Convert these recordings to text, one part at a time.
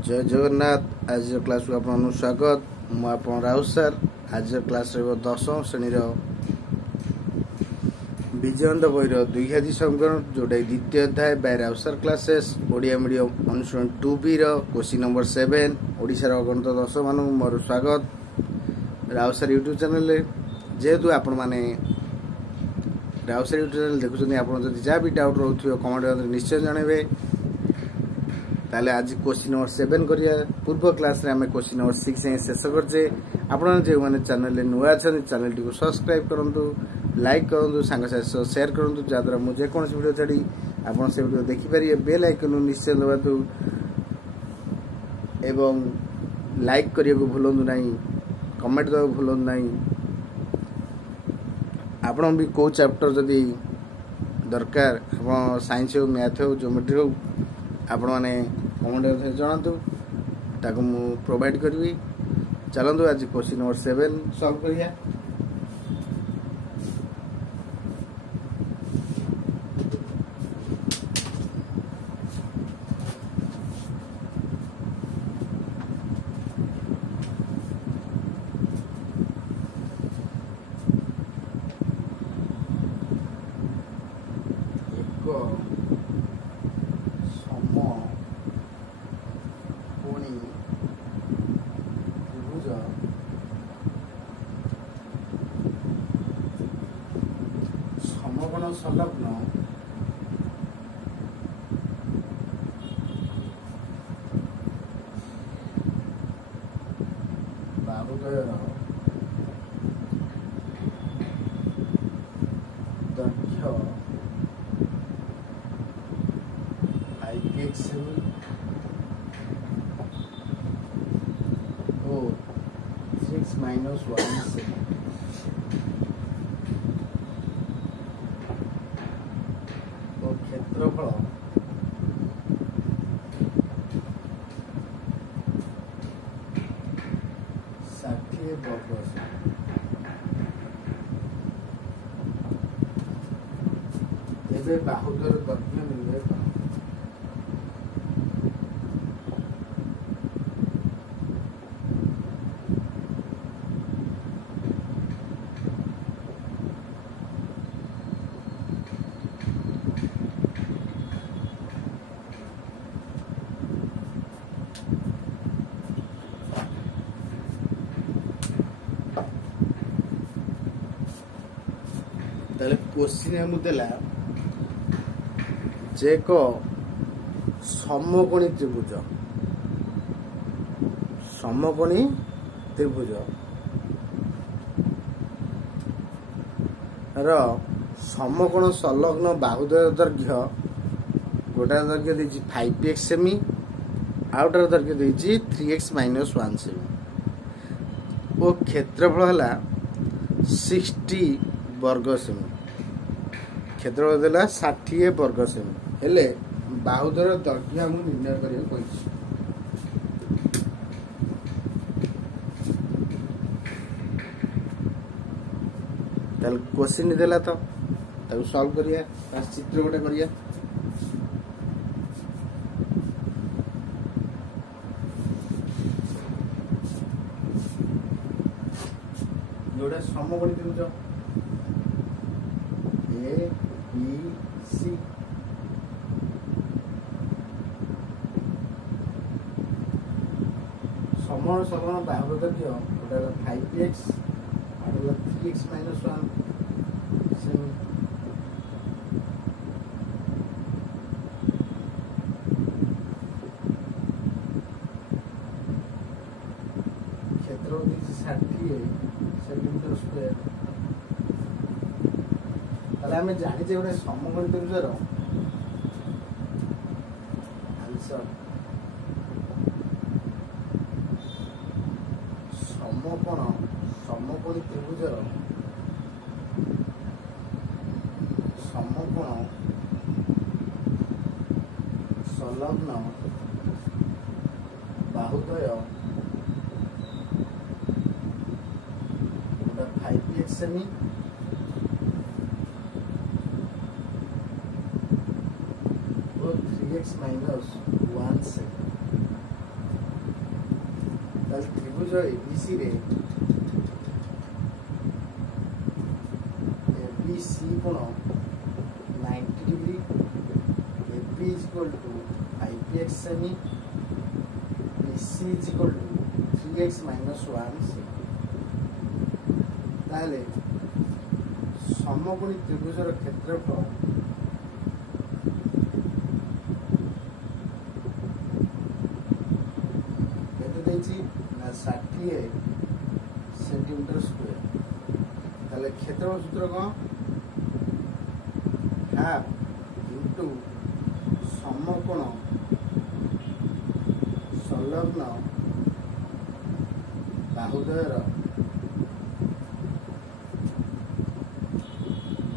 जय जगन्नाथ। आज क्लास को आपन स्वागत। मु आपन राउत सर। आज क्लास रे 10वीं श्रेणी विजयंत बहिर द्विघाती समीकरण जोटा द्वितीय अध्याय by Raut sir classes Odia medium अनुसरण 2B क्वेश्चन नंबर 7 ओडिशार अगणित दर्शक मान मोर स्वागत। राउत सर यूट्यूब चैनल जेहेतु आपण माने राउत सर यूट्यूब चैनल देखुछन आपण जदि जा भी डाउट रहउथियो कमेंट निश्चय जणेबे। ताले आज क्वेश्चन नंबर 7 करिया। पूर्व क्लास रे हमें क्वेश्चन नंबर 6 शेष करजे। आपण जे माने चैनल ले नुआ छन चैनल टी को सब्सक्राइब करंतु, लाइक करंतु, संग साथ शेयर करंतु जादरा मु जे कोन वीडियो छडी आपण से वीडियो देखि परिए। बेल आइकन निश्चय दबातु एवं लाइक करिया को भूलंतु नाही, कमेंट दो भूलंतु नाही। आपण भी को चैप्टर जदी दरकार आपण साइंस हो, मैथ हो, ज्योमेट्री हो आपण माने कमेंट जणातु ताको मु प्रोवाइड करबी। चलंतु आज क्वेश्चन नंबर 7 सॉल्व करिया। समकोण संलग्न बाहुद्वयर दैर्घ्य 5x सेमी और 6 - 1 सेमी क्षेत्रफल 60 वर्ग सेमी। एबे बाहुद्वयर दैर्घ्य निर्णय करो। ताले क्वेश्चन हमु देला जे को समकोणी त्रिभुज रो समकोण संलग्न बाहुद्वय दैर्घ्य गोटा दैर्घ्य देछि 5x सेमी, आउटर दैर्घ्य देछि 3x - 1 सेमी ओ क्षेत्रफल हला 60 वर्ग सेमी। क्षेत्रफल देला 60 वर्ग सेमी हेले बाहुद्वयर दैर्घ्य हम निर्णय करियो कहिछि। तल क्वेश्चन देला तो ताको सॉल्व करिया। बस चित्र गोटे करिया। जोड़ा समकोणी त्रिभुज A B C समकोण संलग्न बाहुद्वय दैर्घ्य गोटा 5x और 3x - 1 सेमी। क्षेत्र होती 60 सेंटीमीटर स्क्वायर। ताले हमें जानि जे गोटे समकोणी त्रिभुजर आंसर समकोणी त्रिभुजर समकोण संलग्न बाहुद्वय गोटा 5x सेमी और 3x - 1 सेमी। त्रिभुज एबीसी रे एबीसी कोण 90 degree AB is equal to 5x semi BC is equal to 3x minus 1 ताहले समकोणी त्रिभुजर क्षेत्रफल केते देछि ना 60 सेंटीमीटर स्क्वायर ताहले क्षेत्रफल सूत्र कोन हाफ इनटू समकोण संलग्न बाहुद्वयर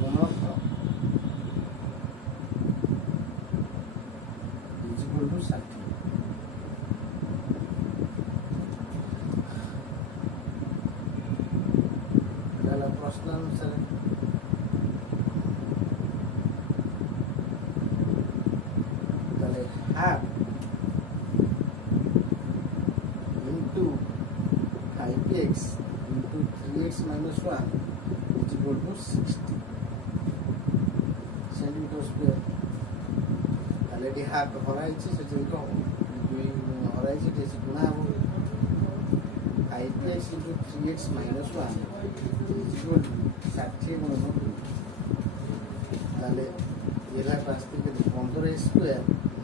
गुणफल इज इक्वल टू 60 प्रश्न अनुसार half into 5x into 3x minus 1 is equal to 60 centimeter square ताले डी हाफ हराइछि से जे को दुई हराइछि ते से गुणा हो 5x into 3x minus 1 is equal to 60 गुणा ताले एला पास के 15 square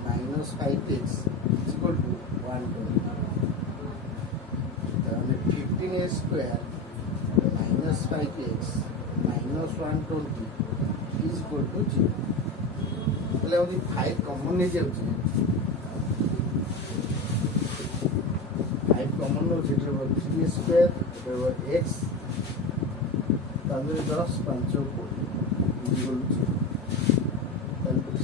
minus 5x is equal to 120. Then 15a square minus 5x minus 120 is equal to 0. मतलब वो 5 कॉमन नहीं जाऊँ 5 कॉमन हो जिधर वो 3 स्क्वायर जिधर वो x ताकि 10 5 को is equal to 0.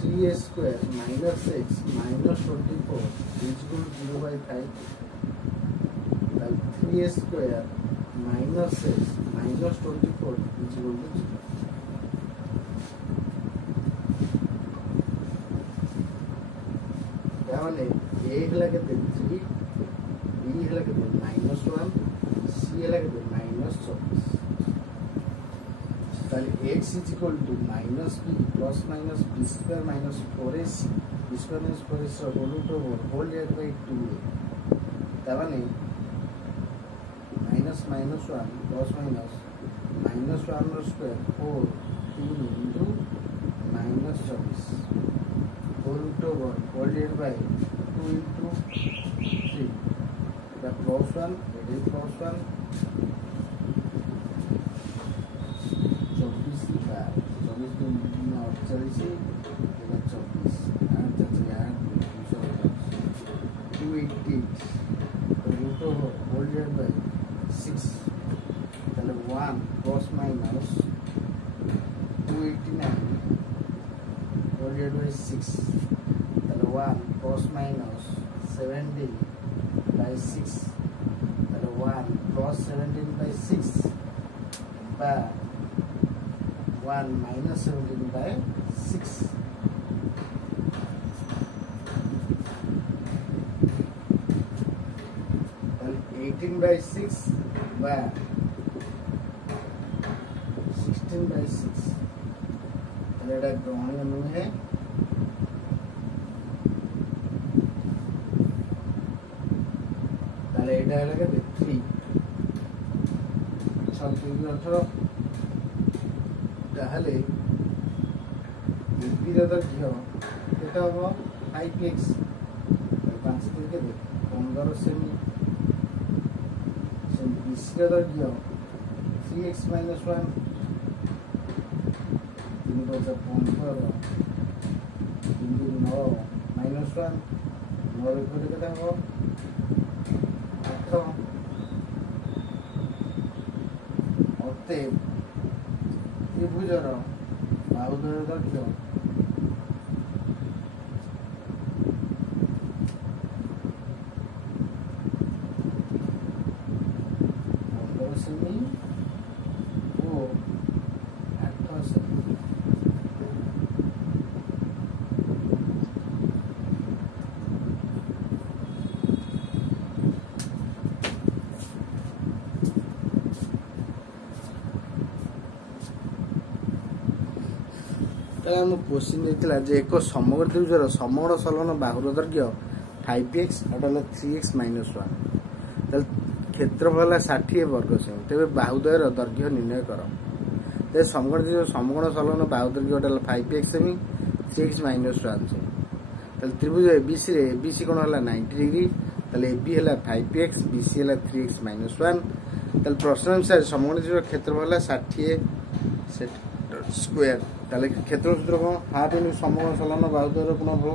3a square minus x minus 24 is equal to 0 by 5. 3a square minus x minus 24 is equal to 0. यानी a हला के 3 b हला के -1 c हला के -24 x is equal to minus b plus minus b square minus 4ac b square minus 4ac whole root over whole divided by 2a तावाने minus minus 1 plus minus 1 square 4 3 into minus 24 whole root over whole divided by 2 into 3 the plus 1 it is plus 1 1 plus minus 289 divided by 6 1 plus minus 70 by 6 1 plus 17 by 6 by 1 minus 17 by 6 18 by 6 by 16 by 6 এটা গ্রহণীয় নহে তাহলে এটা হলো 3 36 18 তাহলে বিরোধ ঘিও এটা হবে 5x 5 থেকে 15 সেমি বিরোধ ঘিও 3x minus 1 15 9 minus 1 9 করে কেটে হবে 8 অতএব ত্রিভুজর বাহুদ্বয় দৈর্ঘ্য 15 সেমি ও 8 সেমি ତାହେଲେ ଆମ क्वेश्चन ଦେଇଥିଲା ଯେ ଏକ ସମଗ୍ର ତ୍ରିଭୁଜର ସମଗ୍ର ସଲନ ବାହୁର ଦୈର୍ଘ୍ୟ 5x ଆଉ ହେଲା 3x - 1 ତାହେଲେ क्षेत्रफल ହେଲା 60 ବର୍ଗ ସେମି ତେବେ ବାହୁଦ୍ୱୟର ଦୈର୍ଘ୍ୟ ନିର୍ଣ୍ଣୟ କର। ତେବେ ସମଗ୍ର ତ୍ରିଭୁଜର ସମଗ୍ର ସଲନ ବାହୁ ଦୈର୍ଘ୍ୟ ହେଲା 5x ସେମି 3x - 1 ସେମି। ତାହେଲେ ତ୍ରିଭୁଜ ABC ରେ ABC कोण ହେଲା 90 डिग्री ताले AB ହେଲା 5x BC ହେଲା 3x - 1 ताले प्रश्न अनुसार समग्र त्रिभुजर क्षेत्रफल ହେଲା 60 स्क्वायर ताले क्षेत्रफल सूत्र कोन हाफ इनटू समग्र सलन बाहुद्वयर गुणफल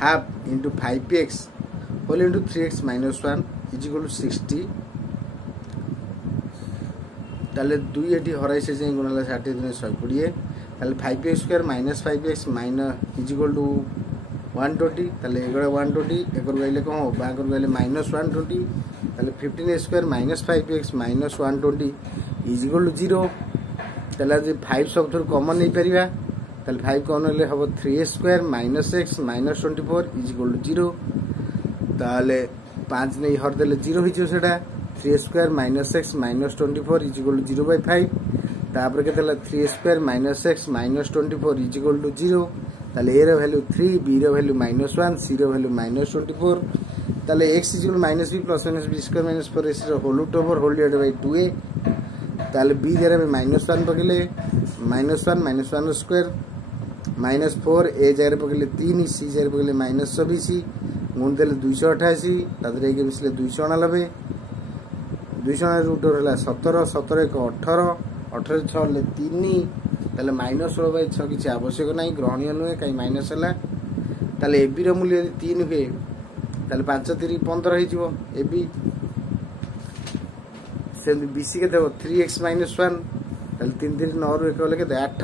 half into 5x whole into 3x - 1 is equal to 60 ताले 2 एठी हराई से जे गुण होला 60 दिने 120 ताले 5x square minus 5x minus is equal to 120 ताले एगळे 120 एकर गइले कोन हो बाकर गइले -120 ताले 15x square minus 5x minus 120 is equal to 0 ताले जे 5 सब थोर कॉमन नै परिबा ताले 5 कॉमन ले हबो 3x square minus x minus 24 is equal to 0 ताले 5 नै हर देले 0 हिजो सेडा 3x square minus x minus 24 is equal to 0/5 तापर केतला 3x square minus x minus 24 is equal to 0 ताले a रो वैल्यू 3 b रो वैल्यू -1 c रो वैल्यू -24 ताले x is equal minus b plus minus b square minus 4ac रो whole root over whole divided by 2a ताले b जरा में -1 पकेले -1 square -4 a जरा पकेले 3 c जरा पकेले -24 गुण देले 288 तादरे के मिसले 290 290 रूट ओवर हला 17 17 1 18 18 6 ले 3 ताले -16/6 किछि आवश्यक नाही ग्रहणीय नुहे काई माइनस हला ताले ab रो मूल्य यदि 3 हुए ताले 5 3 15 हे जिवो ab से bc के देबो 3x - 1 ताले 3 3 9 रो 1 लेके 8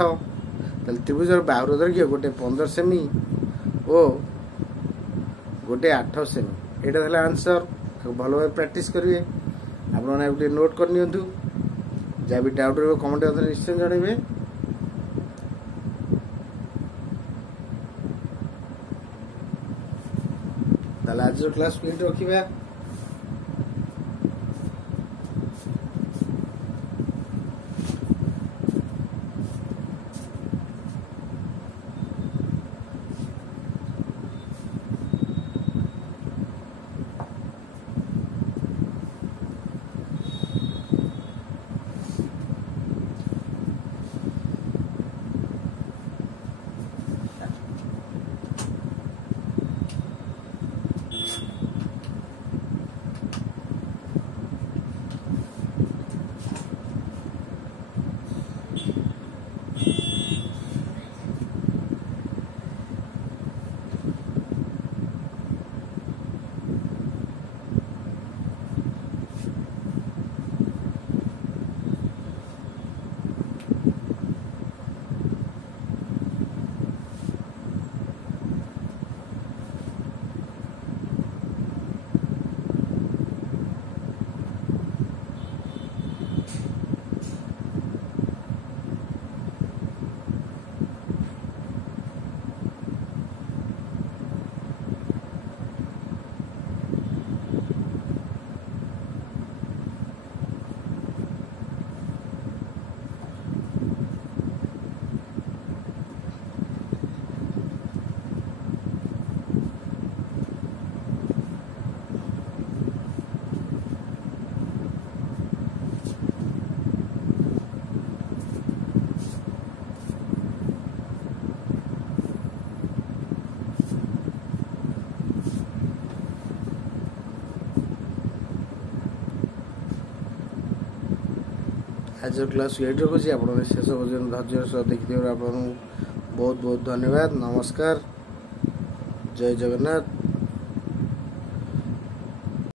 ताले त्रिभुजर बाहुर दैर्घ्य गोटे 15 सेमी ओ गोटे 8 सेमी एटा हला आंसर भलो भाई प्रैक्टिस करिवे आपण ने गोटे नोट कर नियंतु जा भी डाउट रो कमेंट अंदर निश्चय जणेबे। ताले आज जो क्लास प्रिंट रखिबा आज क्लास एट रखुच्छी आप शेष पर्यटन धैर्य सह देखिए आप बहुत बहुत धन्यवाद। नमस्कार, जय जगन्नाथ।